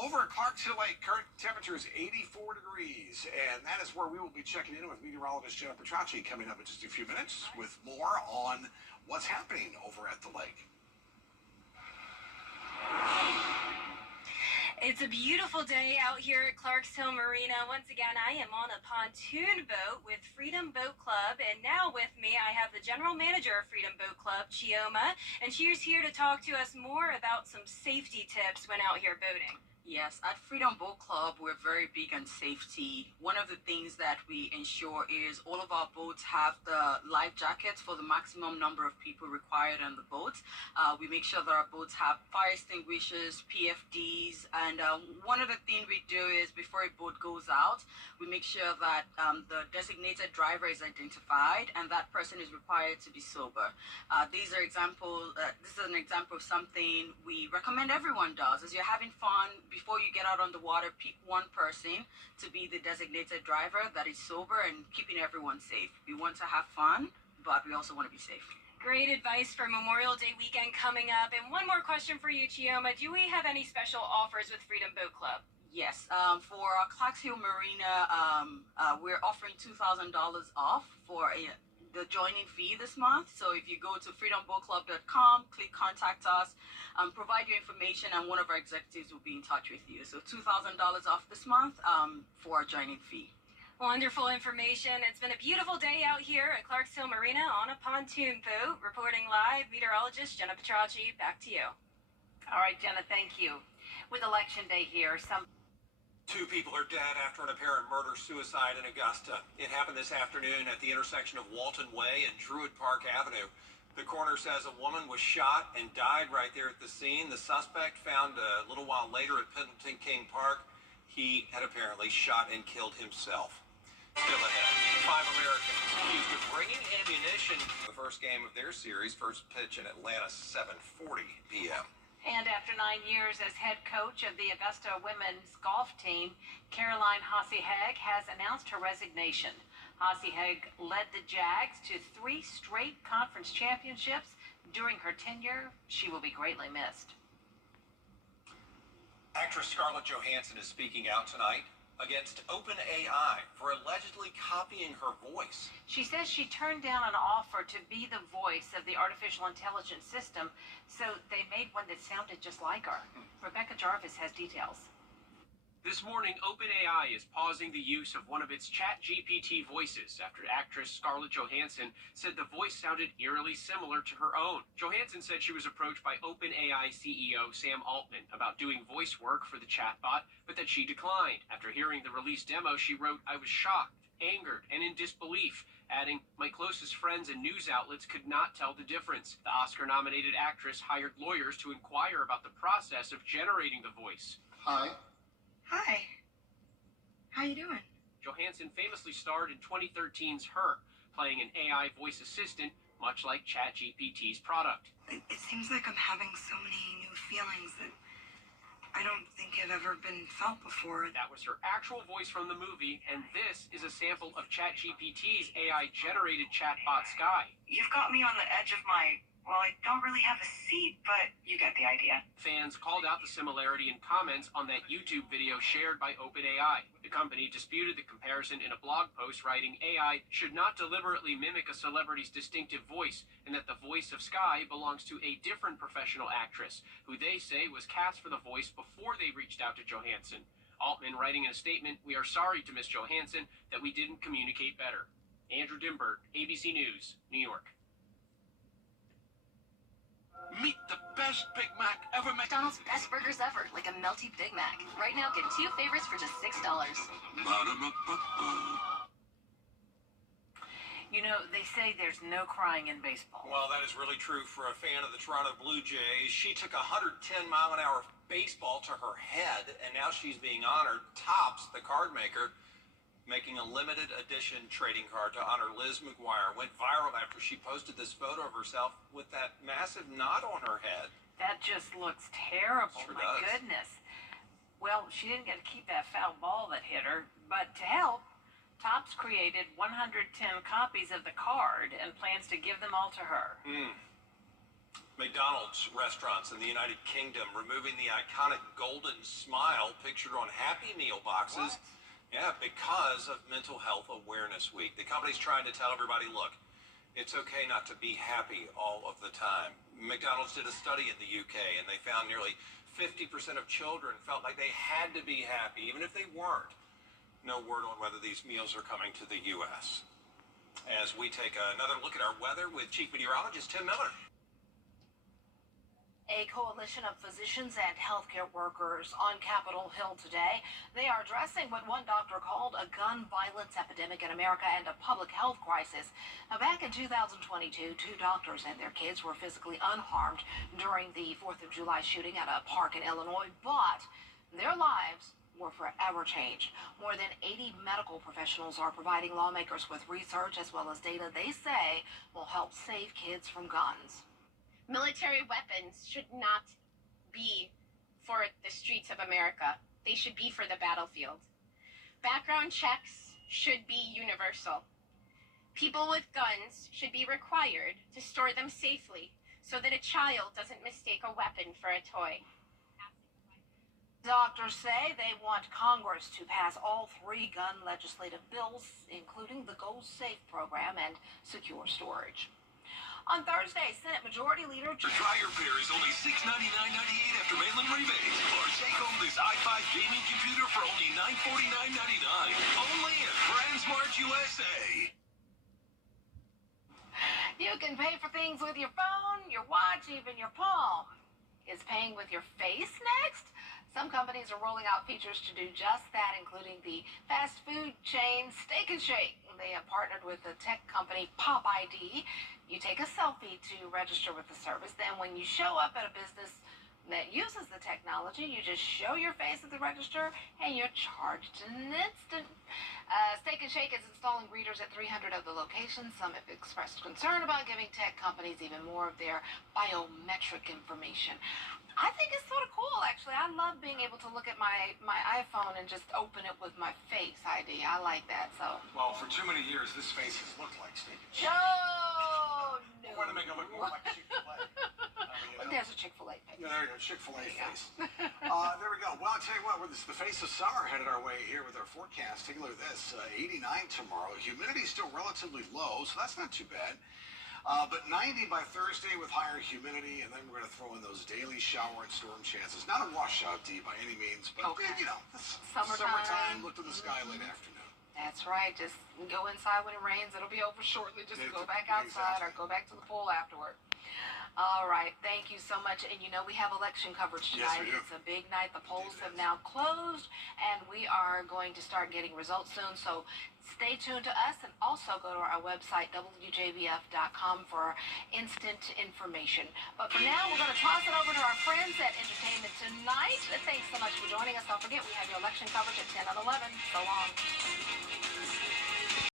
Over at Clarks Hill Lake, current temperature is 84 degrees, and that is where we will be checking in with meteorologist Jenna Petracci coming up in just a few minutes with more on what's happening over at the lake. It's a beautiful day out here at Clarks Hill Marina. Once again, I am on a pontoon boat with Freedom Boat Club, and now with me I have the general manager of Freedom Boat Club, Chioma, and she's here to talk to us more about some safety tips when out here boating. Yes, at Freedom Boat Club, we're very big on safety. One of the things that we ensure is all of our boats have the life jackets for the maximum number of people required on the boat. We make sure that our boats have fire extinguishers, PFDs, and one of the things we do is before a boat goes out, we make sure that the designated driver is identified and that person is required to be sober. This is an example of something we recommend everyone does. As you're having fun, before you get out on the water, pick one person to be the designated driver that is sober and keeping everyone safe. We want to have fun, but we also want to be safe. Great advice for Memorial Day weekend coming up. And one more question for you, Chioma. Do we have any special offers with Freedom Boat Club? Yes, for our Clarks Hill Marina, we're offering $2,000 off for the joining fee this month. So if you go to freedomboatclub.com, click contact us, provide your information, and one of our executives will be in touch with you. So $2,000 off this month for a joining fee. Wonderful information. It's been a beautiful day out here at Clarks Hill Marina on a pontoon boat. Reporting live, meteorologist Jenna Petracci, back to you. All right, Jenna, thank you. With Election Day here, Two people are dead after an apparent murder-suicide in Augusta. It happened this afternoon at the intersection of Walton Way and Druid Park Avenue. The coroner says a woman was shot and died right there at the scene. The suspect found a little while later at Pendleton King Park. He had apparently shot and killed himself. Still ahead, 5 Americans accused of bringing ammunition. The first game of their series, first pitch in Atlanta, 7:40 p.m. and after 9 years as head coach of the Augusta women's golf team, Caroline Hossey-Hegg has announced her resignation. Hossey-Hegg led the Jags to 3 straight conference championships. During her tenure, she will be greatly missed. Actress Scarlett Johansson is speaking out tonight against OpenAI for allegedly copying her voice. She says she turned down an offer to be the voice of the artificial intelligence system, so they made one that sounded just like her. Rebecca Jarvis has details. This morning, OpenAI is pausing the use of one of its ChatGPT voices after actress Scarlett Johansson said the voice sounded eerily similar to her own. Johansson said she was approached by OpenAI CEO Sam Altman about doing voice work for the chatbot, but that she declined. After hearing the release demo, she wrote, "I was shocked, angered, and in disbelief," adding, "My closest friends and news outlets could not tell the difference." The Oscar-nominated actress hired lawyers to inquire about the process of generating the voice. Hi. Hi. How you doing? Johansson famously starred in 2013's Her, playing an AI voice assistant, much like ChatGPT's product. It seems like I'm having so many new feelings that I don't think have ever been felt before. That was her actual voice from the movie, and this is a sample of ChatGPT's AI-generated chatbot Sky. You've got me on the edge of my... Well, I don't really have a seat, but you get the idea. Fans called out the similarity in comments on that YouTube video shared by OpenAI. The company disputed the comparison in a blog post, writing AI should not deliberately mimic a celebrity's distinctive voice, and that the voice of Sky belongs to a different professional actress, who they say was cast for the voice before they reached out to Johansson. Altman writing in a statement, "We are sorry to Miss Johansson that we didn't communicate better." Andrew Dimbert, ABC News, New York. Meet the best Big Mac ever made. McDonald's best burgers ever, like a melty Big Mac. Right now, get 2 favorites for just $6. You know, they say there's no crying in baseball. Well, that is really true for a fan of the Toronto Blue Jays. She took a 110-mile-an-hour baseball to her head, and now she's being honored. Topps, the card maker, making a limited edition trading card to honor Liz McGuire. Went viral after she posted this photo of herself with that massive knot on her head. That just looks terrible. Sure My does. goodness. Well, she didn't get to keep that foul ball that hit her, but to help, Topps created 110 copies of the card and plans to give them all to her. McDonald's restaurants in the United Kingdom removing the iconic golden smile pictured on Happy Meal boxes. What? Yeah, because of Mental Health Awareness Week. The company's trying to tell everybody, look, it's okay not to be happy all of the time. McDonald's did a study in the UK, and they found nearly 50% of children felt like they had to be happy, even if they weren't. No word on whether these meals are coming to the U.S. As we take another look at our weather with Chief Meteorologist Tim Miller. A coalition of physicians and healthcare workers on Capitol Hill today. They are addressing what one doctor called a gun violence epidemic in America and a public health crisis. Now, back in 2022, 2 doctors and their kids were physically unharmed during the 4th of July shooting at a park in Illinois, but their lives were forever changed. More than 80 medical professionals are providing lawmakers with research as well as data they say will help save kids from guns. Military weapons should not be for the streets of America. They should be for the battlefield. Background checks should be universal. People with guns should be required to store them safely so that a child doesn't mistake a weapon for a toy. Doctors say they want Congress to pass all 3 gun legislative bills, including the Go Safe program and secure storage. On Thursday, Senate Majority Leader... The dryer pair is only $699.98 after mail-in rebate. Or take home this i5 gaming computer for only $949.99. Only at BrandSmart USA. You can pay for things with your phone, your watch, even your palm. Is paying with your face next? Some companies are rolling out features to do just that, including the fast food chain Steak and Shake. They have partnered with the tech company Pop ID. You take a selfie to register with the service. Then when you show up at a business that uses the technology, you just show your face at the register and you're charged in an instant. Steak and Shake is installing readers at 300 of the locations. Some have expressed concern about giving tech companies even more of their biometric information. I think it's sort of cool, actually. I love being able to look at my iPhone and just open it with my face ID. I like that, so. Well, for too many years, this face has looked like Steak and Shake. No! I want to make it look more like Chick-fil-A. There's a Chick-fil-A face. Yeah, there you go, Chick-fil-A face. There we go. Well, I'll tell you what, this is the face of summer headed our way here with our forecast. Take a look at this. 89 tomorrow. Humidity still relatively low, so that's not too bad. But 90 by Thursday with higher humidity, and then we're going to throw in those daily shower and storm chances. Not a washout, D, by any means, but, you know, summertime, look to the sky late afternoon. That's right. Just go inside when it rains. It'll be over shortly. Just go back outside or go back to the pool afterward. All right. Thank you so much. And, you know, we have election coverage tonight. Yes, we do. It's a big night. The polls have now closed, and we are going to start getting results soon. So stay tuned to us, and also go to our website, WJBF.com, for instant information. But for now, we're going to toss it over to our friends at Entertainment Tonight. Thanks so much for joining us. Don't forget, we have your election coverage at 10 and 11. So long.